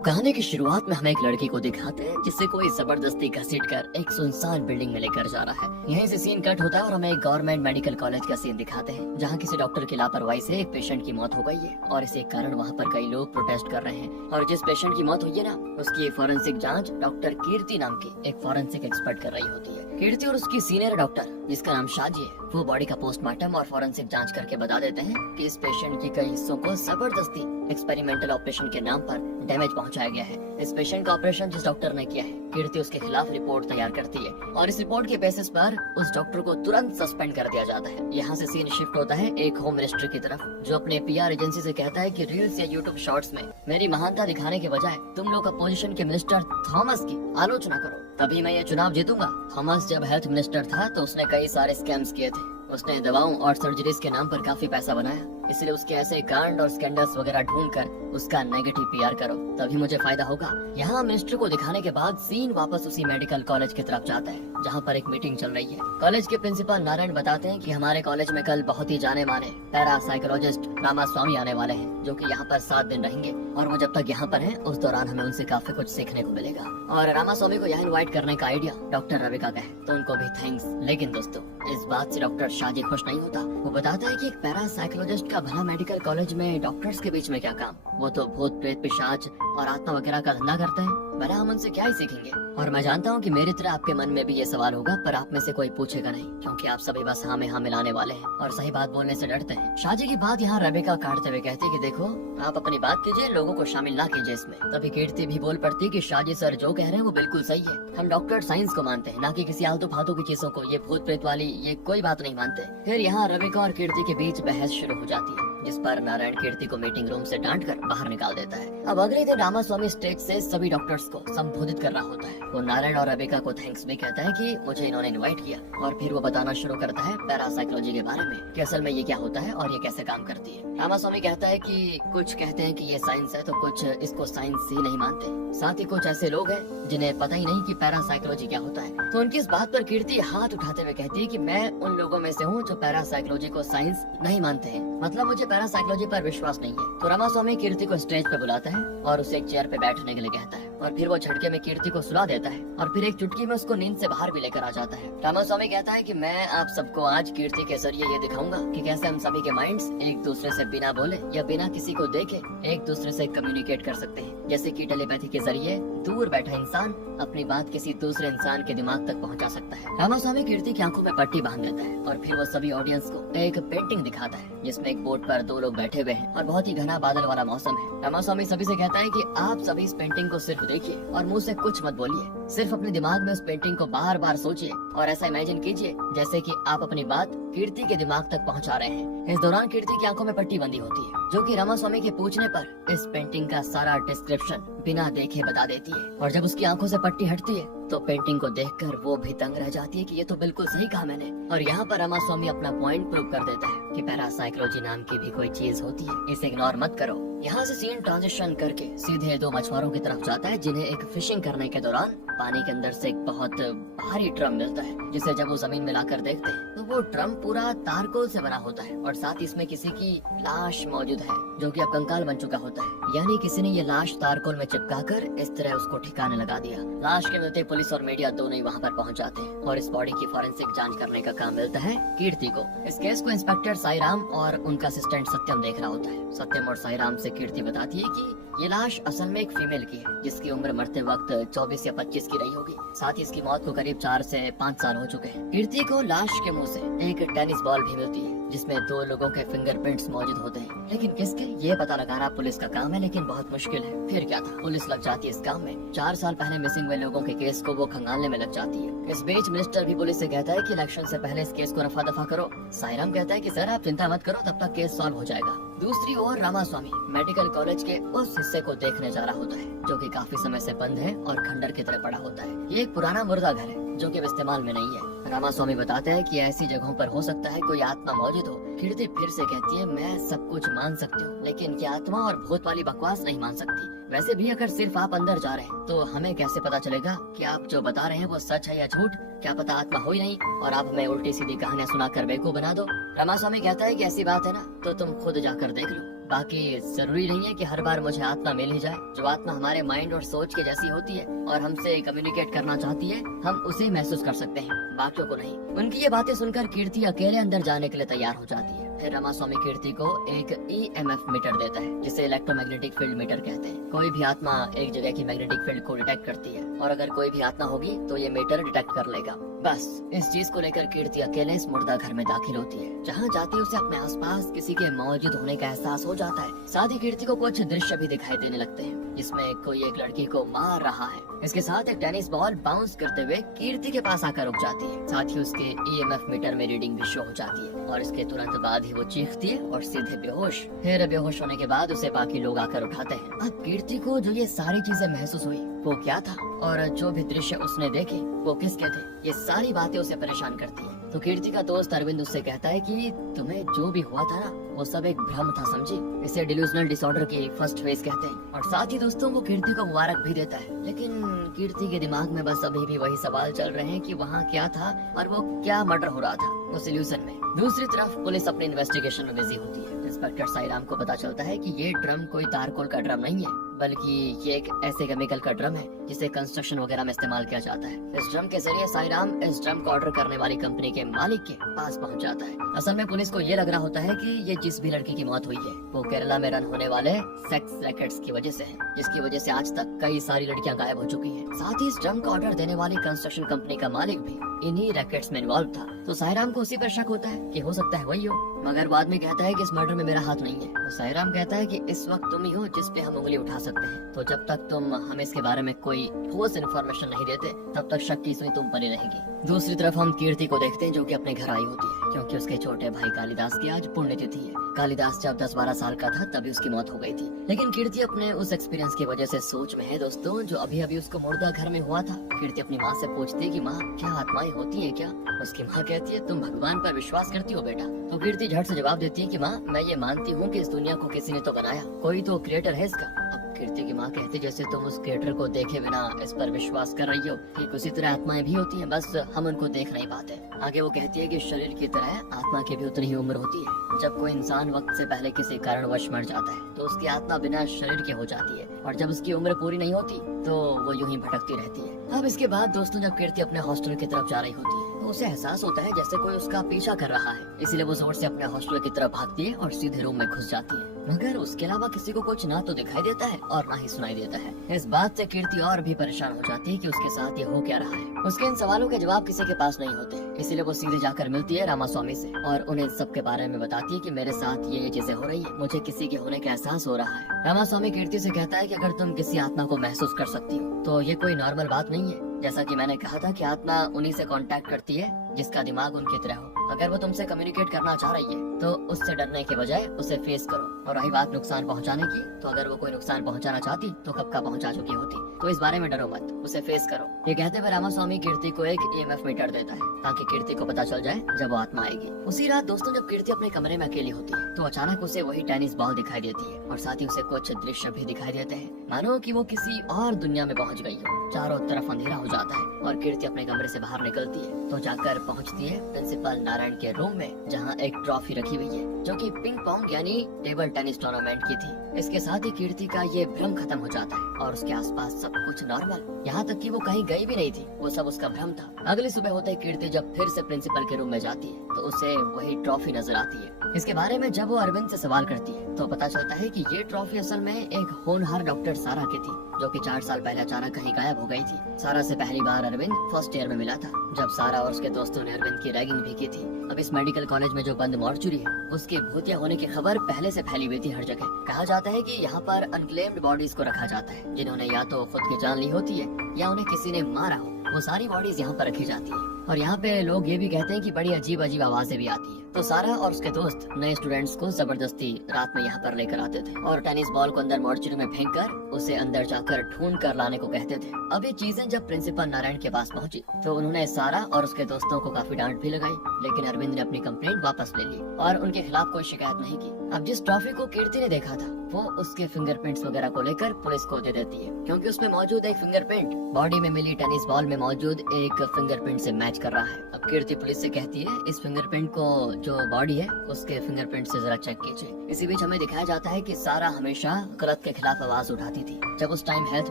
कहानी की शुरुआत में हमें एक लड़की को दिखाते हैं जिसे कोई जबरदस्ती घसीटकर एक सुनसान बिल्डिंग में लेकर जा रहा है। यहीं से सीन कट होता है और हमें एक गवर्नमेंट मेडिकल कॉलेज का सीन दिखाते हैं जहां किसी डॉक्टर की लापरवाही से एक पेशेंट की मौत हो गई है और इसी कारण वहां पर कई लोग प्रोटेस्ट कर रहे हैं। और जिस पेशेंट की मौत हुई है ना, उसकी फॉरेंसिक जाँच डॉक्टर कीर्ति नाम की एक फॉरेंसिक एक्सपर्ट कर रही होती है। कीर्ति और उसकी सीनियर डॉक्टर जिसका नाम शाजी है, वो बॉडी का पोस्टमार्टम और फॉरेंसिक जांच करके बता देते हैं कि इस पेशेंट के कई हिस्सों को जबरदस्ती एक्सपेरिमेंटल ऑपरेशन के नाम पर डैमेज पहुंचाया गया है। इस पेशेंट का ऑपरेशन जिस डॉक्टर ने किया है, कीर्ति उसके खिलाफ रिपोर्ट तैयार करती है और इस रिपोर्ट के बेसिस पर उस डॉक्टर को तुरंत सस्पेंड कर दिया जाता है। यहाँ से सीन शिफ्ट होता है एक होम मिनिस्टर की तरफ, जो अपने पीआर एजेंसी से कहता है कि रील्स या यूट्यूब शॉर्ट्स में मेरी महानता दिखाने के बजाय तुम लोग अपोजिशन के मिनिस्टर थॉमस की आलोचना करो, तभी मैं ये चुनाव जीतूंगा। थॉमस जब हेल्थ मिनिस्टर था तो उसने कई सारे स्कैम्स किए थे। उसने दवाओं और सर्जरीज के नाम पर काफी पैसा बनाया, इसलिए उसके ऐसे कांड और स्कैंडल्स वगैरह ढूंढकर उसका नेगेटिव पीआर करो, तभी मुझे फायदा होगा। यहाँ मिनिस्टर को दिखाने के बाद सीन वापस उसी मेडिकल कॉलेज की तरफ जाता है जहाँ पर एक मीटिंग चल रही है। कॉलेज के प्रिंसिपल नारायण बताते हैं कि हमारे कॉलेज में कल बहुत ही जाने माने पैरा साइकोलॉजिस्ट रामास्वामी आने वाले हैं, जो कि यहाँ पर 7 दिन रहेंगे और वो जब तक यहाँ पर हैं उस दौरान हमें उनसे काफी कुछ सीखने को मिलेगा। और रामास्वामी को यहाँ इन्वाइट करने का आइडिया डॉक्टर रविका का है, तो उनको भी थैंक्स। लेकिन दोस्तों, इस बात से डॉक्टर शाजी खुश नहीं होता। वो बताता है कि एक पैरा साइकोलॉजिस्ट का भला मेडिकल कॉलेज में डॉक्टर्स के बीच में क्या काम, वो तो भूत प्रेत पिशाच और आत्मा वगैरह का धंधा करते हैं, भला हम उनसे क्या ही सीखेंगे। और मैं जानता हूँ कि मेरी तरह आपके मन में भी ये सवाल होगा, पर आप में से कोई पूछेगा नहीं, क्योंकि आप सभी बस हाँ में हाँ मिलाने वाले हैं और सही बात बोलने से डरते हैं। शाजी की बात यहाँ रविका काटते हुए कहती है कि देखो, आप अपनी बात कीजिए, लोगों को शामिल ना कीजिए इसमें। तभी कीर्ति भी बोल पड़ती कि शाजी सर जो कह रहे हैं वो बिल्कुल सही है। हम डॉक्टर साइंस को मानते हैं, ना कि किसी आलतू फालतू की चीजों को। ये भूत प्रेत वाली ये कोई बात नहीं मानते। फिर यहाँ रविका और कीर्ति के बीच बहस शुरू हो जाती है, जिस पर नारायण कीर्ति को मीटिंग रूम से डांट कर बाहर निकाल देता है। अब अगले दिन रामास्वामी स्टेज से सभी डॉक्टर्स को संबोधित कर रहा होता है। वो नारायण और रविका को थैंक्स भी कहता है कि मुझे इन्होंने इनवाइट किया, और फिर वो बताना शुरू करता है पैरासाइकोलॉजी के बारे में कि असल में ये क्या होता है और ये कैसे काम करती है। रामास्वामी कहता है कि कुछ कहते हैं कि ये साइंस है तो कुछ इसको साइंस ही नहीं मानते। साथ ही कुछ ऐसे लोग हैं जिन्हें पता ही नहीं कि पैरासाइकोलॉजी क्या होता है। तो उनकी इस बात पर कीर्ति हाथ उठाते हुए कहती है कि मैं उन लोगों में से हूँ जो पैरासाइकोलॉजी को साइंस नहीं मानते हैं, मतलब मुझे पैरासाइकोलॉजी पर विश्वास नहीं है। तो रामास्वामी कीर्ति को स्टेज पे बुलाता है और उसे एक चेयर पे बैठने के लिए कहता है, और फिर वो झटके में कीर्ति को सुला देता है और फिर एक चुटकी में उसको नींद से बाहर भी लेकर आ जाता है। रामास्वामी कहता है कि मैं आप सबको आज कीर्ति के जरिए ये दिखाऊंगा कि कैसे हम सभी के माइंड्स एक दूसरे से बिना बोले या बिना किसी को देखे एक दूसरे से कम्युनिकेट कर सकते हैं, जैसे कि टेलीपैथी के जरिए दूर बैठा इंसान अपनी बात किसी दूसरे इंसान के दिमाग तक पहुंचा सकता है। रामास्वामी कीर्ति की आंखों में पट्टी बांध देता है और फिर वो सभी ऑडियंस को एक पेंटिंग दिखाता है जिसमें एक बोट पर 2 लोग बैठे हुए हैं और बहुत ही घना बादल वाला मौसम है। रामास्वामी सभी से कहता है कि आप सभी इस पेंटिंग को सिर्फ देखिए और मुंह से कुछ मत बोलिए, सिर्फ अपने दिमाग में उस पेंटिंग को बार बार सोचिए और ऐसा इमेजिन कीजिए जैसे कि आप अपनी बात कीर्ति के दिमाग तक पहुंचा रहे हैं। इस दौरान कीर्ति की आंखों में पट्टी बंदी होती है, जो कि रामास्वामी के पूछने पर इस पेंटिंग का सारा डिस्क्रिप्शन बिना देखे बता देती है। और जब उसकी आंखों से पट्टी हटती है तो पेंटिंग को देखकर वो भी दंग रह जाती है कि ये तो बिल्कुल सही कहा मैंने। और यहाँ पर रामास्वामी अपना पॉइंट प्रूव कर देता है कि पैरासाइकोलॉजी नाम की भी कोई चीज होती है, इसे इग्नोर मत करो। यहाँ से सीन ट्रांजिशन करके सीधे 2 मछुआरों की तरफ जाता है जिन्हें एक फिशिंग करने के दौरान पानी के अंदर से एक बहुत भारी ड्रम मिलता है, जिसे जब वो जमीन में लाकर देखते हैं तो वो ड्रम पूरा तारकोल से बना होता है और साथ ही इसमें किसी की लाश मौजूद है जो कि अब कंकाल बन चुका होता है। यानी किसी ने ये लाश तारकोल में चिपकाकर इस तरह उसको ठिकाने लगा दिया। लाश के मिलते पुलिस और मीडिया दोनों ही वहाँ पर पहुँच जाते हैं और इस बॉडी की फॉरेंसिक जांच करने का काम मिलता है कीर्ति को। इस केस को इंस्पेक्टर साईराम और उनका असिस्टेंट सत्यम देख रहा होता है। सत्यम और साईराम से कीर्ति बताती है कि ये लाश असल में एक फीमेल की है, जिसकी उम्र मरते वक्त 24 या 25 की रही होगी। साथ ही इसकी मौत को करीब 4 से 5 साल हो चुके हैं। कीर्ति को लाश के मुंह से एक टेनिस बॉल भी मिलती है जिसमें 2 लोगों के फिंगरप्रिंट्स मौजूद होते हैं, लेकिन किसके ये पता लगाना पुलिस का काम है, लेकिन बहुत मुश्किल है। फिर क्या था, पुलिस लग जाती है इस काम में। 4 साल पहले मिसिंग हुए लोगों के केस को वो खंगालने में लग जाती है। इस बीच मिनिस्टर भी पुलिस से कहता है कि इलेक्शन से पहले इस केस को रफा दफा करो। साईराम कहता है कि सर आप चिंता मत करो, तब तक केस सॉल्व हो जाएगा। दूसरी ओर रामास्वामी मेडिकल कॉलेज के उस हिस्से को देखने जा रहा होता है जो कि काफी समय से बंद है और खंडर की तरह पड़ा होता है। ये एक पुराना मुर्दा घर है जो कि अब इस्तेमाल में नहीं है। रामास्वामी बताते हैं कि ऐसी जगहों पर हो सकता है कोई आत्मा मौजूद हो। कीर्ति फिर से कहती है मैं सब कुछ मान सकती हूँ, लेकिन ये आत्मा और भूत वाली बकवास नहीं मान सकती। वैसे भी अगर सिर्फ आप अंदर जा रहे हैं तो हमें कैसे पता चलेगा कि आप जो बता रहे हैं वो सच है या झूठ? क्या पता आत्मा हो ही नहीं और आप हमें उल्टी सीधी कहानियां सुनाकर बेवकूफ बना दो। रामास्वामी कहता है कि ऐसी बात है ना तो तुम खुद जाकर देख लो। बाकी जरूरी नहीं है कि हर बार मुझे आत्मा मिल ही जाए। जो आत्मा हमारे माइंड और सोच के जैसी होती है और हमसे कम्युनिकेट करना चाहती है, हम उसे महसूस कर सकते हैं, बाकियों को नहीं। उनकी ये बातें सुनकर कीर्ति अकेले अंदर जाने के लिए तैयार हो जाती है। फिर रामास्वामी कीर्ति को एक EMF मीटर देता है, जिसे इलेक्ट्रोमैग्नेटिक फील्ड मीटर कहते हैं। कोई भी आत्मा एक जगह की मैग्नेटिक फील्ड को डिटेक्ट करती है, और अगर कोई भी आत्मा होगी तो ये मीटर डिटेक्ट कर लेगा। बस इस चीज को लेकर कीर्ति अकेले इस मुर्दा घर में दाखिल होती है। जहाँ जाती है उसे अपने आसपास किसी के मौजूद होने का एहसास हो जाता है। साथ ही कीर्ति को कुछ दृश्य भी दिखाई देने लगते हैं, जिसमें कोई एक लड़की को मार रहा है। इसके साथ एक टेनिस बॉल बाउंस करते हुए कीर्ति के पास आकर रुक जाती है। साथ ही उसके EMF मीटर में रीडिंग भी शो हो जाती है, और इसके तुरंत बाद ही वो चीखती है और सीधे बेहोश। फिर बेहोश होने के बाद उसे बाकी लोग आकर उठाते हैं। अब कीर्ति को जो ये सारी चीजें महसूस हुई वो क्या था, और जो भी दृश्य उसने देखे वो किसके थे, ये सारी बातें उसे परेशान करती है। तो कीर्ति का दोस्त अरविंद उससे कहता है कि तुम्हें जो भी हुआ था ना, वो सब एक भ्रम था, समझी। इसे डिल्यूजनल डिसऑर्डर की फर्स्ट फेज कहते हैं। और साथ ही दोस्तों वो कीर्ति को मुबारक भी देता है। लेकिन कीर्ति के दिमाग में बस अभी भी वही सवाल चल रहे हैं कि वहाँ क्या था और वो क्या मर्डर हो रहा था उस इल्यूजन में। दूसरी तरफ पुलिस अपनी इन्वेस्टिगेशन में बिजी होती है। इंस्पेक्टर साईराम को पता चलता है कि ये ड्रम कोई तारकोल का ड्रम नहीं है, बल्कि ये एक ऐसे केमिकल का ड्रम है जिसे कंस्ट्रक्शन वगैरह में इस्तेमाल किया जाता है। इस ड्रम के जरिए साईराम इस ड्रम को ऑर्डर करने वाली कंपनी के मालिक के पास पहुंच जाता है। असल में पुलिस को ये लग रहा होता है कि ये जिस भी लड़की की मौत हुई है वो केरला में रन होने वाले सेक्स रैकेट्स की वजह से है, जिसकी वजह से आज तक कई सारी लड़कियां गायब हो चुकी हैं। साथ ही इस ड्रम का ऑर्डर देने वाली कंस्ट्रक्शन कंपनी का मालिक भी इन्हीं रैकेट्स में इन्वॉल्व था। तो साईराम को उसी पर शक होता है कि हो सकता है वही हो, मगर बाद में कहता है कि इस मर्डर में मेरा हाथ नहीं है। तो साईराम कहता है कि इस वक्त तुम ही हो जिस पे हम उंगली उठा सकते हैं। तो जब तक तुम हमें इसके बारे में कोई ठोस इन्फॉर्मेशन नहीं देते, तब तक शक की सुई तुम बनी रहेगी। दूसरी तरफ हम कीर्ति को देखते हैं, जो कि अपने घर आई होती है, क्योंकि उसके छोटे भाई कालिदास की आज पुण्यतिथि है। कालिदास जब 10-12 साल का था तभी उसकी मौत हो गई थी। लेकिन कीर्ति अपने उस एक्सपीरियंस की वजह से सोच में है दोस्तों, जो अभी अभी उसको मुर्दा घर में हुआ था। कीर्ति अपनी माँ से पूछती है कि माँ, क्या आत्माएं होती है क्या? उसकी माँ कहती है, तुम भगवान पर विश्वास करती हो बेटा? तो कीर्ति झट से जवाब देती है कि माँ, मैं ये मानती हूँ कि इस दुनिया को किसी ने तो बनाया, कोई तो क्रिएटर है इसका। अब कीर्ति की माँ कहती, जैसे तुम उस क्रिएटर को देखे बिना इस पर विश्वास कर रही हो, ठीक उसी तरह आत्माएं भी होती हैं, बस हम उनको देख नहीं पाते। आगे वो कहती है कि शरीर की तरह आत्मा की भी उतनी ही उम्र होती है। जब कोई इंसान वक्त से पहले किसी कारणवश मर जाता है तो उसकी आत्मा बिना शरीर के हो जाती है, और जब उसकी उम्र पूरी नहीं होती तो वो यूं ही भटकती रहती है। अब इसके बाद दोस्तों, जब कीर्ति अपने हॉस्टल की तरफ जा रही होती है तो उसे एहसास होता है जैसे कोई उसका पीछा कर रहा है। इसलिए वो जोर से अपने हॉस्टल की तरफ भागती है और सीधे रूम में घुस जाती है। मगर उसके अलावा किसी को कुछ ना तो दिखाई देता है और ना ही सुनाई देता है। इस बात से कीर्ति और भी परेशान हो जाती है कि उसके साथ ये हो क्या रहा है। उसके इन सवालों के जवाब किसी के पास नहीं होते, इसीलिए वो सीधे जाकर मिलती है रामास्वामी से और उन्हें सब के बारे में बताती है कि मेरे साथ ये चीजें हो रही है, मुझे किसी के होने का एहसास हो रहा है। रामास्वामी कीर्ति से कहता है कि अगर तुम किसी आत्मा को महसूस कर सकती हो तो ये कोई नॉर्मल बात नहीं है। जैसा कि मैंने कहा था कि आत्मा उन्हीं से कांटेक्ट करती है जिसका दिमाग उनकी तरह हो। अगर वो तुमसे कम्युनिकेट करना चाह रही है तो उससे डरने के बजाय उसे फेस करो। और रही बात नुकसान पहुंचाने की, तो अगर वो कोई नुकसान पहुंचाना चाहती तो कब का पहुंचा चुकी होती। तो इस बारे में डरो मत, उसे फेस करो। ये कहते हुए रामास्वामी कीर्ति को एक EMF मीटर देता है ताकि कीर्ति को पता चल जाए जब वो आत्मा आएगी। उसी रात दोस्तों, जब कीर्ति अपने कमरे में अकेली होती है तो अचानक उसे वही टेनिस बॉल दिखाई देती है, और साथ ही उसे कुछ दृश्य भी दिखाई देते हैं, मानो कि वो किसी और दुनिया में पहुंच गई हो। चारों तरफ अंधेरा हो जाता है और कीर्ति अपने कमरे से बाहर निकलती है तो जाकर पहुंचती है प्रिंसिपल नारायण के रूम में, जहां एक ट्रॉफी रखी हुई है जो कि पिंग पोंग यानी टेबल टेनिस टूर्नामेंट की थी। इसके साथ ही कीर्ति का ये भ्रम खत्म हो जाता है और उसके आसपास सब कुछ नॉर्मल, यहाँ तक कि वो कहीं गई भी नहीं थी, वो सब उसका भ्रम था। अगली सुबह होते ही कीर्ति जब फिर से प्रिंसिपल के रूम में जाती है तो उसे वही ट्रॉफी नजर आती है। इसके बारे में जब वो अरविंद से सवाल करती है तो पता चलता है कि ये ट्रॉफी असल में एक होनहार डॉक्टर सारा की थी, जो कि 4 साल पहले अचानक कहीं गायब हो गई थी। सारा से पहली बार अरविंद फर्स्ट ईयर में मिला था, जब सारा और उसके दोस्तों ने अरविंद की रैगिंग भी की थी। अब इस मेडिकल कॉलेज में जो बंद मॉर्चुरी है उसके भूतिया होने की खबर पहले से फैली हुई थी हर जगह। कहा जाता है कि यहाँ पर अनक्लेम्ड बॉडीज को रखा जाता है, जिन्होंने या तो खुद की जान ली होती है या उन्हें किसी ने मारा हो, वो सारी बॉडीज यहाँ पर रखी जाती है। और यहाँ पे लोग ये भी कहते हैं कि बड़ी अजीब अजीब आवाजें भी आती है। तो सारा और उसके दोस्त नए स्टूडेंट्स को जबरदस्ती रात में यहाँ पर लेकर आते थे और टेनिस बॉल को अंदर मॉर्चुरी में फेंक कर उसे अंदर जाकर ढूंढ कर लाने को कहते थे। अब ये चीजें जब प्रिंसिपल नारायण के पास पहुंची तो उन्होंने सारा और उसके दोस्तों को काफी डांट भी लगाई, लेकिन अरविंद ने अपनी कंप्लेंट वापस ले ली और उनके खिलाफ कोई शिकायत नहीं की। अब जिस ट्रॉफी को कीर्ति ने देखा था वो उसके फिंगरप्रिंट्स वगैरह को लेकर पुलिस को दे देती है, क्योंकि उसमें मौजूद एक फिंगरप्रिंट बॉडी में मिली टेनिस बॉल में मौजूद एक फिंगरप्रिंट से मैच कर रहा है। अब कीर्ति पुलिस से कहती है इस फिंगरप्रिंट को जो बॉडी है उसके फिंगरप्रिंट से जरा चेक कीजिए। इसी बीच हमें दिखाया जाता है कि सारा हमेशा गलत के खिलाफ आवाज उठाती थी। जब उस टाइम हेल्थ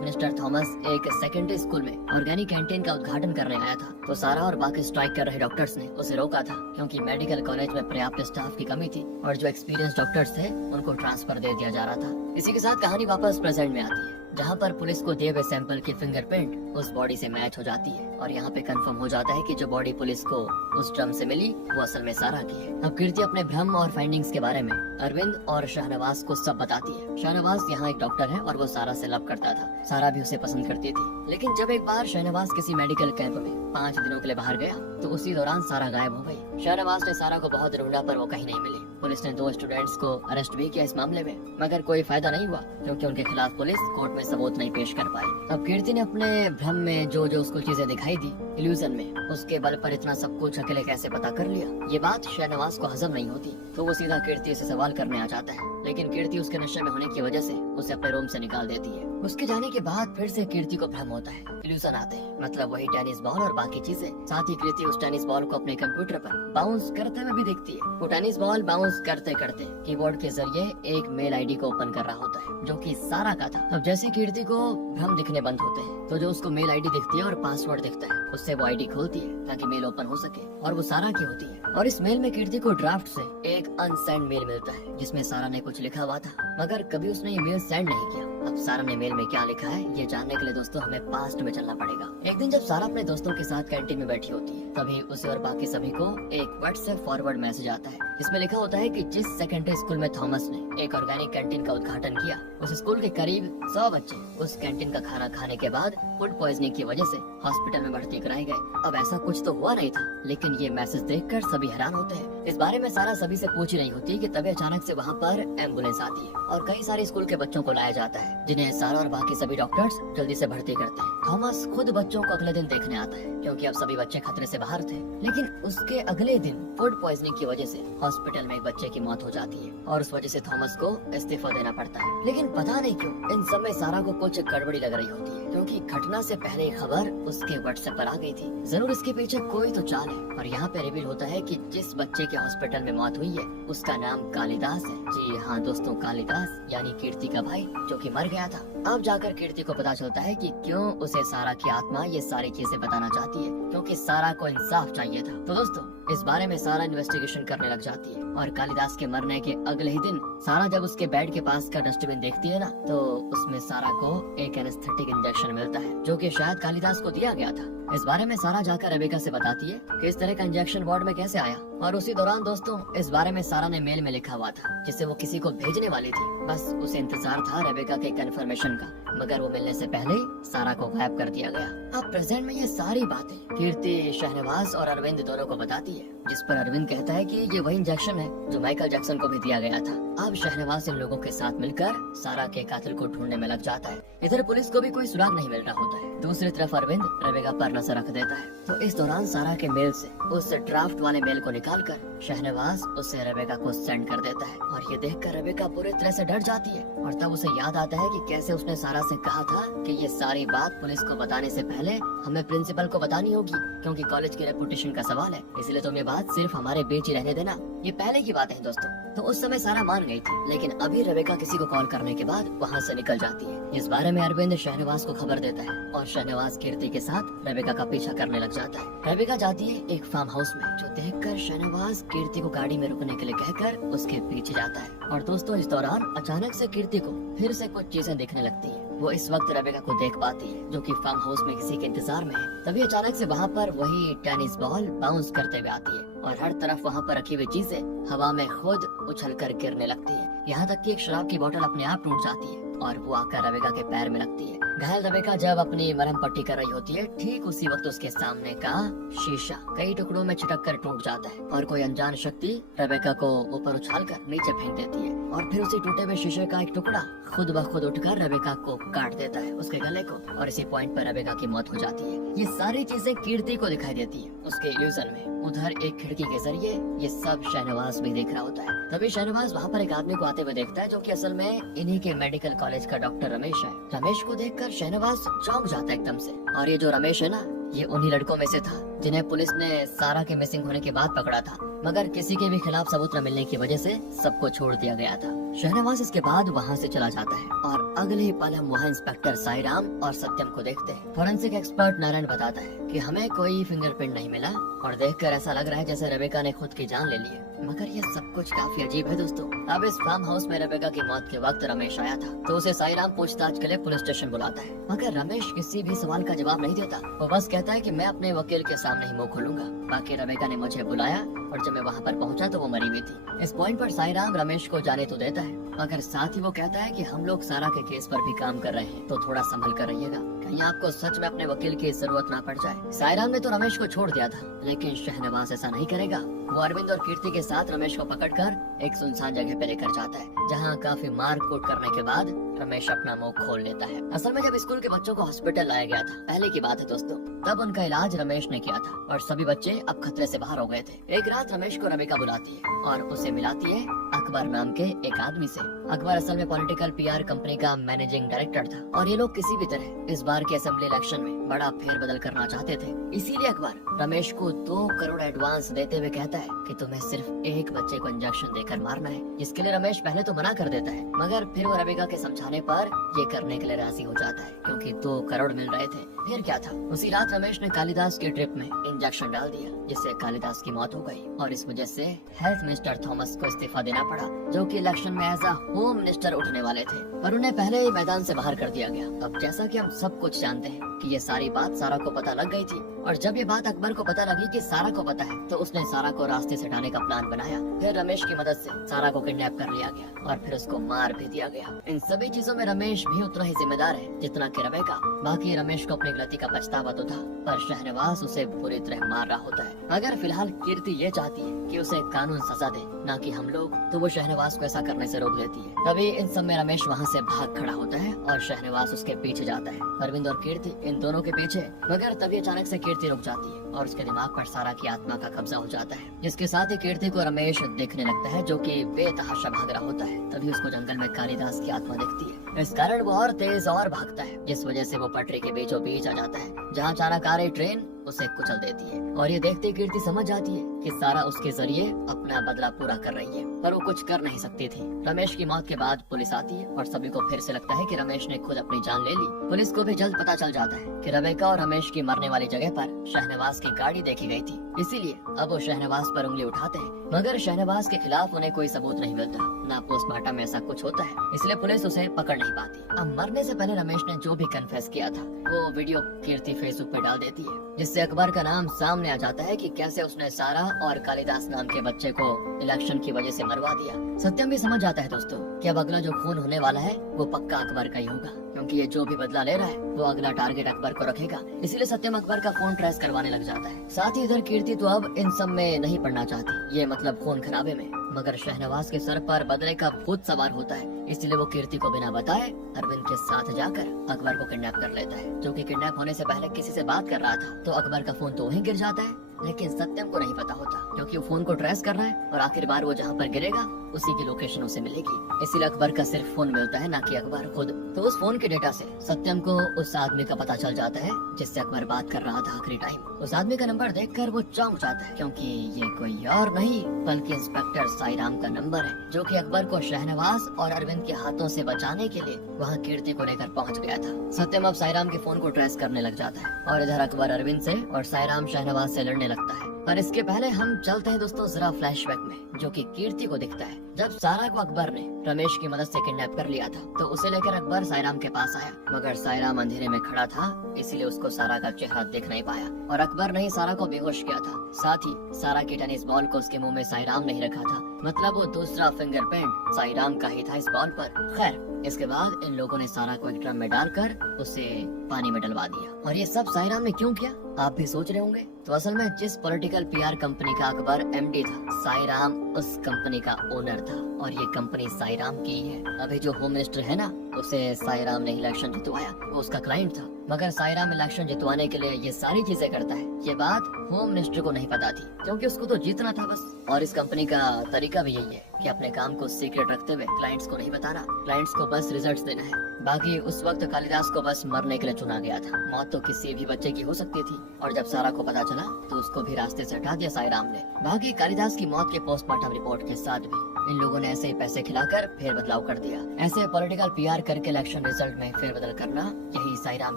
मिनिस्टर थॉमस एक सेकेंडरी स्कूल में ऑर्गेनिक कैंटीन का उद्घाटन करने आया था तो सारा और बाकी स्ट्राइक कर रहे डॉक्टर्स ने उसे रोका था, क्योंकि मेडिकल कॉलेज में पर्याप्त स्टाफ की कमी थी और जो एक्सपीरियंस डॉक्टर्स थे उनको ट्रांसफर दे दिया जा रहा था। इसी के साथ कहानी वापस प्रेजेंट में आती है, जहाँ पर पुलिस को दिए हुए सैंपल की फिंगरप्रिंट उस बॉडी से मैच हो जाती है और यहाँ पे कंफर्म हो जाता है कि जो बॉडी पुलिस को उस ड्रम से मिली वो असल में सारा की है। अब कीर्ति अपने भ्रम और फाइंडिंग्स के बारे में अरविंद और शाहनवाज को सब बताती है। शाहनवाज यहाँ एक डॉक्टर है और वो सारा से लव करता था, सारा भी उसे पसंद करती थी। लेकिन जब एक बार शाहनवाज किसी मेडिकल कैंप में 5 दिनों के लिए बाहर गया तो उसी दौरान सारा गायब हो गई। शाहनवाज ने सारा को बहुत ढूंढा पर वो कहीं नहीं मिली। पुलिस ने 2 स्टूडेंट्स को अरेस्ट भी किया इस मामले में, मगर कोई फायदा नहीं हुआ क्योंकि उनके खिलाफ पुलिस कोर्ट में सबूत नहीं पेश कर पाई। अब कीर्ति ने अपने भ्रम में जो उसको चीजें दिखाई दी इल्यूजन में, उसके बल पर इतना सब कुछ अकेले कैसे पता कर लिया, ये बात शाहनवाज को हजम नहीं होती तो वो सीधा कीर्ति से सवाल करने आ जाता है। लेकिन कीर्ति उसके नशे में होने की वजह से उसे अपने रूम से निकाल देती है। उसके जाने के बाद फिर से कीर्ति को भ्रम होता है, इल्यूजन आते हैं, मतलब वही टेनिस बॉल और बाकी चीजें। साथ ही कीर्ति उस टेनिस बॉल को अपने कंप्यूटर पर बाउंस करते हुए भी देखती है। वो टेनिस बॉल बाउंस करते करते कीबोर्ड के जरिए एक मेल आईडी को ओपन कर रहा होता है जो कि सारा का था। अब जैसे कीर्ति को भ्रम दिखने बंद होते हैं तो जो उसको मेल आईडी दिखती है और पासवर्ड दिखता है उससे वो आईडी खोलती है ताकि मेल ओपन हो सके और वो सारा की होती है। और इस मेल में कीर्ति को ड्राफ्ट से एक अनसेंड मेल मिलता है जिसमें सारा ने कुछ लिखा हुआ था, मगर कभी उसने ये मेल सेंड नहीं किया। अब सारा ने मेल में क्या लिखा है ये जानने के लिए दोस्तों हमें पास्ट में चलना पड़ेगा। एक दिन जब सारा अपने दोस्तों के साथ कैंटीन में बैठी होती है तभी उसे और बाकी सभी को एक व्हाट्सएप फॉरवर्ड मैसेज आता है जिसमें लिखा होता है कि जिस सेकेंडरी स्कूल में थॉमस ने एक ऑर्गेनिक कैंटीन का उद्घाटन किया उस स्कूल के करीब 100 बच्चे उस कैंटीन का खाना खाने के बाद फूड पॉइजनिंग की वजह से हॉस्पिटल में भर्ती कराए गए। अब ऐसा कुछ तो हुआ नहीं था, लेकिन ये मैसेज देखकर सभी हैरान होते हैं। इस बारे में सारा सभी से पूछ रही होती है कि तभी अचानक से वहाँ पर एम्बुलेंस आती है और कई सारे स्कूल के बच्चों को लाया जाता है जिन्हें सारा और बाकी सभी डॉक्टर्स जल्दी से भर्ती करते हैं। थॉमस खुद बच्चों को अगले दिन देखने आता है क्योंकि अब सभी बच्चे खतरे से बाहर थे, लेकिन उसके अगले दिन फूड पॉइजनिंग की वजह से हॉस्पिटल में एक बच्चे की मौत हो जाती है और उस वजह से थॉमस को इस्तीफा देना पड़ता है। लेकिन पता नहीं क्यों इन सब में सारा को कुछ गड़बड़ी लग रही होती है क्योंकि घटना से पहले खबर उसके व्हाट्सएप पर आ गई थी। जरूर इसके पीछे कोई तो चाल है और यहाँ पे रिवील होता है कि जिस बच्चे के हॉस्पिटल में मौत हुई है उसका नाम कालिदास है। जी हाँ दोस्तों, कालिदास यानी कीर्ति का भाई जो कि मर गया था। अब जाकर कीर्ति को पता चलता है कि क्यों उसे सारा की आत्मा ये सारी चीजें बताना चाहती है, क्योंकि सारा को इंसाफ चाहिए था। तो दोस्तों इस बारे में सारा इन्वेस्टिगेशन करने लग जाती है और कालिदास के मरने के अगले ही दिन सारा जब उसके बेड के पास का डस्टबिन देखती है ना तो उसमें सारा को एक एनेस्थेटिक इंजेक्शन मिलता है जो कि शायद कालिदास को दिया गया था। इस बारे में सारा जाकर रेबेका से बताती है कि इस तरह का इंजेक्शन वार्ड में कैसे आया और उसी दौरान दोस्तों इस बारे में सारा ने मेल में लिखा हुआ था जिसे वो किसी को भेजने वाली थी। बस उसे इंतजार था रेबेका के कंफर्मेशन का, मगर वो मिलने से पहले सारा को गायब कर दिया गया। अब प्रेजेंट में ये सारी बातें कीर्ति शाहनवाज और अरविंद दोनों को बताती है, जिस पर अरविंद कहता है कि ये वही इंजेक्शन है जो माइकल जैक्सन को भी दिया गया था। अब शाहनवाज इन लोगों के साथ मिलकर सारा के कातिल को ढूंढने में लग जाता है। इधर पुलिस को भी कोई सुराग नहीं मिल रहा होता है। दूसरी तरफ अरविंद रेबेका पर नजर रख देता है। तो इस दौरान सारा के मेल से उस ड्राफ्ट वाले मेल को निकालकर शाहनवाज उसे रेबेका को सेंड कर देता है और ये देखकर रेबेका पूरी तरह से डर जाती है और तब उसे याद आता है कि कैसे उसने सारा से कहा था कि ये सारी बात पुलिस को बताने से पहले हमें प्रिंसिपल को बतानी होगी क्योंकि कॉलेज की रेपुटेशन का सवाल है, इसलिए तुम ये बात सिर्फ हमारे बीच ही रहने देना। ये पहले की बात है दोस्तों। तो उस समय सारा मान गई थी, लेकिन अभी रेबेका किसी को कॉल करने के बाद वहाँ से निकल जाती है। इस बारे में अरविंद शाहनवाज को खबर देता है और शाहनवाज कीर्ति के साथ रेबेका का पीछा करने लग जाता है। रेबेका जाती है एक फार्म हाउस में जो देखकर शाहनवाज कीर्ति को गाड़ी में रुकने के लिए कहकर उसके पीछे जाता है और दोस्तों इस दौरान अचानक से कीर्ति को फिर से कुछ चीजें दिखने लगती है। वो इस वक्त रेबेका को देख पाती है जो कि फार्म हाउस में किसी के इंतजार में है। तभी अचानक से वहाँ पर वही टेनिस बॉल बाउंस करते हुए आती है और हर तरफ वहाँ पर रखी हुई चीजें हवा में खुद उछलकर गिरने लगती है। यहाँ तक कि एक शराब की बोतल अपने आप टूट जाती है और वो आकर रेबेका के पैर में लगती है। घायल रेबेका जब अपनी मरहम पट्टी कर रही होती है ठीक उसी वक्त उसके सामने का शीशा कई टुकड़ों में छिटक कर टूट जाता है और कोई अनजान शक्ति रेबेका को ऊपर उछालकर नीचे फेंक देती है और फिर उसी टूटे हुए शीशे का एक टुकड़ा खुद ब खुद उठकर रेबेका को काट देता है, उसके गले को, और इसी पॉइंट पर रेबेका की मौत हो जाती है। ये सारी चीजें कीर्ति को दिखाई देती है उसके इल्यूजन में। उधर एक खिड़की के जरिए ये सब शाहनवाज भी देख रहा होता है। तभी शाहनवाज वहाँ पर एक आदमी को आते हुए देखता है जो कि असल में इन्हीं के मेडिकल कॉलेज का डॉक्टर रमेश है। रमेश को देखकर शाहनवाज चौंक जाता है एकदम से। और ये जो रमेश है ना, ये उन्हीं लड़कों में से था जिन्हें पुलिस ने सारा के मिसिंग होने के बाद पकड़ा था, मगर किसी के भी खिलाफ सबूत न मिलने की वजह से सबको छोड़ दिया गया था। शाहनवाज इसके बाद वहाँ से चला जाता है और अगले ही पल हम वहाँ इंस्पेक्टर साईराम और सत्यम को देखते हैं। फोरेंसिक एक्सपर्ट नारायण बताता है कि हमें कोई फिंगरप्रिंट नहीं मिला और देखकर ऐसा लग रहा है जैसे रेबेका ने खुद की जान ले ली है। मगर ये सब कुछ काफी अजीब है दोस्तों। अब इस फार्म हाउस में रेबेका की मौत के वक्त रमेश आया था, तो उसे साईराम पूछताछ के लिए पुलिस स्टेशन बुलाता है, मगर रमेश किसी भी सवाल का जवाब नहीं देता। वो बस कहता है कि मैं अपने वकील के सामने ही मुंह खोलूंगा। बाकी रेबेका ने मुझे बुलाया और जब मैं वहाँ पर पहुँचा तो वो मरी हुई थी। इस पॉइंट पर साईराम रमेश को जाने तो देता है, मगर साथ ही वो कहता है कि हम लोग सारा के केस पर भी काम कर रहे हैं, तो थोड़ा संभल कर रहिएगा, कहीं आपको सच में अपने वकील की जरूरत ना पड़ जाए। साईराम ने तो रमेश को छोड़ दिया था, लेकिन शाहनवाज ऐसा नहीं करेगा। वो अरविंद और कीर्ति के साथ रमेश को पकड़कर एक सुनसान जगह पे लेकर जाता है, जहाँ काफी मार कूट करने के बाद रमेश अपना मुंह खोल लेता है। असल में जब स्कूल के बच्चों को हॉस्पिटल लाया गया था, पहले की बात है दोस्तों, तब उनका इलाज रमेश ने किया था और सभी बच्चे अब खतरे से बाहर हो गए थे। एक रात रमेश को रेबेका बुलाती है और उसे मिलाती है अकबर नाम के एक आदमी से। अकबर असल में पॉलिटिकल पीआर कंपनी का मैनेजिंग डायरेक्टर था और ये लोग किसी भी तरह इस बार के असेंबली इलेक्शन में बड़ा फेरबदल करना चाहते थे। इसीलिए अकबर रमेश को 2 करोड़ एडवांस देते हुए कहता है कि तुम्हें सिर्फ एक बच्चे को इंजेक्शन देकर मारना है, जिसके लिए रमेश पहले तो मना कर देता है, मगर फिर वो रेबेका के समझाने पर ये करने के लिए राजी हो जाता है, क्योंकि 2 करोड़ मिल रहे थे। फिर क्या था, उसी रात रमेश ने कालिदास के ट्रिप में इंजेक्शन डाल दिया, जिससे कालिदास की मौत हो गई और इस वजह से हेल्थ मिनिस्टर थॉमस को इस्तीफा देना पड़ा, जो कि इलेक्शन में एज अ होम मिनिस्टर उठने वाले थे, पर उन्हें पहले ही मैदान से बाहर कर दिया गया। अब जैसा कि हम सब कुछ जानते हैं कि ये सारी बात सारा को पता लग गई थी, और जब ये बात अकबर को पता लगी कि सारा को पता है, तो उसने सारा को रास्ते से हटाने का प्लान बनाया। फिर रमेश की मदद से सारा को किडनैप कर लिया गया और फिर उसको मार भी दिया गया। इन सभी चीजों में रमेश भी उतना ही जिम्मेदार है जितना कि रेबेका। बाकी रमेश को अपनी गलती का पछतावा तो था, पर शाहनवाज उसे पूरी तरह मार रहा होता है। अगर फिलहाल कीर्ति ये चाहती है कि उसे कानून सजा दे, ना कि हम लोग, तो वो शाहनवाज को ऐसा करने से रोक देती है। तभी इन सब में रमेश वहाँ से भाग खड़ा होता है और शाहनवाज उसके पीछे जाता है। अरविंद और कीर्ति इन दोनों के पीछे, मगर तभी अचानक से कीर्ति रुक जाती है और उसके दिमाग पर सारा की आत्मा का कब्जा हो जाता है, जिसके साथ ही कीर्ति को रमेश देखने लगता है, जो कि बेतहाशा भाग रहा होता है। तभी उसको जंगल में कालिदास की आत्मा दिखती है। इस कारण वो और तेज और भागता है, जिस वजह से वो पटरी के बीचों बीच आ जाता है, जहाँ अचानक आ रही ट्रेन उसे कुचल देती है। और ये देखते कीर्ति समझ जाती है कि सारा उसके जरिए अपना बदला पूरा कर रही है, पर वो कुछ कर नहीं सकती थी। रमेश की मौत के बाद पुलिस आती है और सभी को फिर से लगता है कि रमेश ने खुद अपनी जान ले ली। पुलिस को भी जल्द पता चल जाता है कि रेबेका और रमेश की मरने वाली जगह पर शाहनवाज की गाड़ी देखी गई थी, इसीलिए अब वो शाहनवाज पर उंगली उठाते हैं, मगर शाहनवाज के खिलाफ उन्हें कोई सबूत नहीं मिलता, ना पोस्टमार्टम में ऐसा कुछ होता है, इसलिए पुलिस उसे पकड़ नहीं पाती। अब मरने से पहले रमेश ने जो भी कन्फेस किया था, वो वीडियो कीर्ति फेसबुक पे डाल देती है, जिससे अकबर का नाम सामने आ जाता है कि कैसे उसने सारा और कालिदास नाम के बच्चे को इलेक्शन की वजह से मरवा दिया। सत्यम भी समझ जाता है दोस्तों कि अब अगला जो खून होने वाला है वो पक्का अकबर का ही होगा, क्योंकि ये जो भी बदला ले रहा है वो अगला टारगेट अकबर को रखेगा। इसीलिए सत्यम अकबर का फोन ट्रेस करवाने लग जाता है। साथ ही इधर कीर्ति तो अब इन सब में नहीं पड़ना चाहती, ये मतलब खून खराबे में, मगर शाहनवाज के सर पर बदले का भूत सवार होता है, इसलिए वो कीर्ति को बिना बताए अरविंद के साथ जाकर अकबर को किडनैप कर लेता है, जो कि किडनैप होने से पहले किसी से बात कर रहा था। तो अकबर का फोन तो वहीं गिर जाता है, लेकिन सत्यम को नहीं पता होता, क्योंकि वो फोन को ट्रेस कर रहा है और आखिर बार वो जहाँ पर गिरेगा उसी की लोकेशन उसे मिलेगी। इसीलिए अकबर का सिर्फ फोन मिलता है, ना कि अकबर खुद। तो उस फोन के डेटा से सत्यम को उस आदमी का पता चल जाता है जिससे अकबर बात कर रहा था आखिरी टाइम। उस आदमी का नंबर देखकर वो चौंक जाता है, क्योंकि ये कोई और नहीं बल्कि इंस्पेक्टर साईराम का नंबर है, जो कि अकबर को शाहनवाज और अरविंद के हाथों से बचाने के लिए वहाँ कीर्ति को लेकर पहुँच गया था। सत्यम अब साईराम के फोन को ट्रेस करने लग जाता है और इधर अकबर अरविंद से और साईराम शाहनवाज से लड़ने लगता है। पर इसके पहले हम चलते हैं दोस्तों जरा फ्लैशबैक में, जो कि कीर्ति को दिखता है। जब सारा को अकबर ने रमेश की मदद से किडनैप कर लिया था, तो उसे लेकर अकबर साईराम के पास आया, मगर साईराम अंधेरे में खड़ा था, इसलिए उसको सारा का चेहरा देख नहीं पाया और अकबर ने ही सारा को बेहोश किया था। साथ ही सारा की टेनिस बॉल को उसके मुंह में साईराम नहीं रखा था, मतलब वो दूसरा फिंगरप्रिंट साईराम का ही था इस बॉल पर। खैर, इसके बाद इन लोगों ने सारा को एक ड्रम में डालकर उसे पानी में डलवा दिया। और ये सब साईराम ने क्यों किया, आप भी सोच रहे होंगे। तो असल में जिस पॉलिटिकल पीआर कंपनी का अकबर एमडी था, साईराम उस कंपनी का ओनर था और ये कंपनी साईराम की ही है। अभी जो होम मिनिस्टर है ना, उसे साईराम ने इलेक्शन जितवाया, वो उसका क्लाइंट था। मगर साईराम इलेक्शन जितवाने के लिए ये सारी चीजें करता है। ये बात होम मिनिस्टर को नहीं पता थी, क्योंकि उसको तो जीतना था बस। और इस कंपनी का तरीका भी यही है कि अपने काम को सीक्रेट रखते हुए क्लाइंट्स को नहीं बताना, क्लाइंट्स को बस रिजल्ट्स देना है। बाकी उस वक्त कालिदास को बस मरने के लिए चुना गया था। मौत तो किसी भी बच्चे की हो सकती थी, और जब सारा को पता चला तो उसको भी रास्ते से हटा दिया साईराम ने। बाकी कालिदास की मौत के पोस्टमार्टम रिपोर्ट के साथ भी इन लोगों ने ऐसे ही पैसे खिलाकर फेर बदलाव कर दिया। ऐसे पॉलिटिकल पीआर करके इलेक्शन रिजल्ट में फेर बदल करना, यही साईराम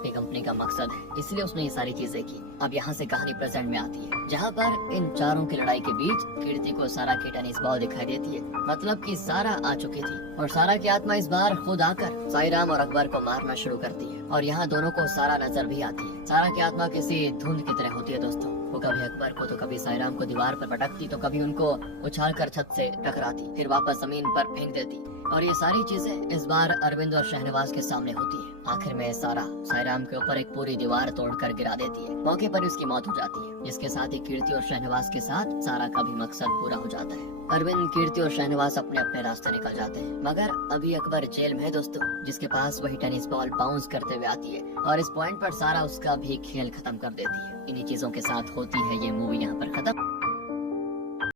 की कंपनी का मकसद है। इसलिए उसने ये सारी चीजें की। अब यहाँ से कहानी प्रेजेंट में आती है, जहाँ पर इन चारों की लड़ाई के बीच कीर्ति को सारा की टेनिस बॉल दिखाई देती है। मतलब कि सारा आ चुकी थी और सारा की आत्मा इस बार खुद आकर साईराम और अकबर को मारना शुरू करती है। और यहाँ दोनों को सारा नजर भी आती है। सारा की आत्मा किसी धुंध की तरह होती है दोस्तों। वो कभी अकबर को तो कभी साईराम को दीवार पर पटकती, तो कभी उनको उछालकर छत से टकराती, फिर वापस जमीन पर फेंक देती। और ये सारी चीजें इस बार अरविंद और शहनवाज के सामने होती है। आखिर में सारा साईराम के ऊपर एक पूरी दीवार तोड़कर गिरा देती है। मौके पर उसकी मौत हो जाती है, जिसके साथ ही कीर्ति और शहनवाज के साथ सारा का भी मकसद पूरा हो जाता है। अरविंद, कीर्ति और शहनवाज अपने अपने रास्ते निकल जाते हैं। मगर अभी अकबर जेल में है दोस्तों, जिसके पास वही टेनिस बॉल बाउंस करते हुए आती है और इस पॉइंट पर सारा उसका भी खेल खत्म कर देती है। इन्हीं चीजों के साथ होती है ये मूवी यहाँ पर खत्म।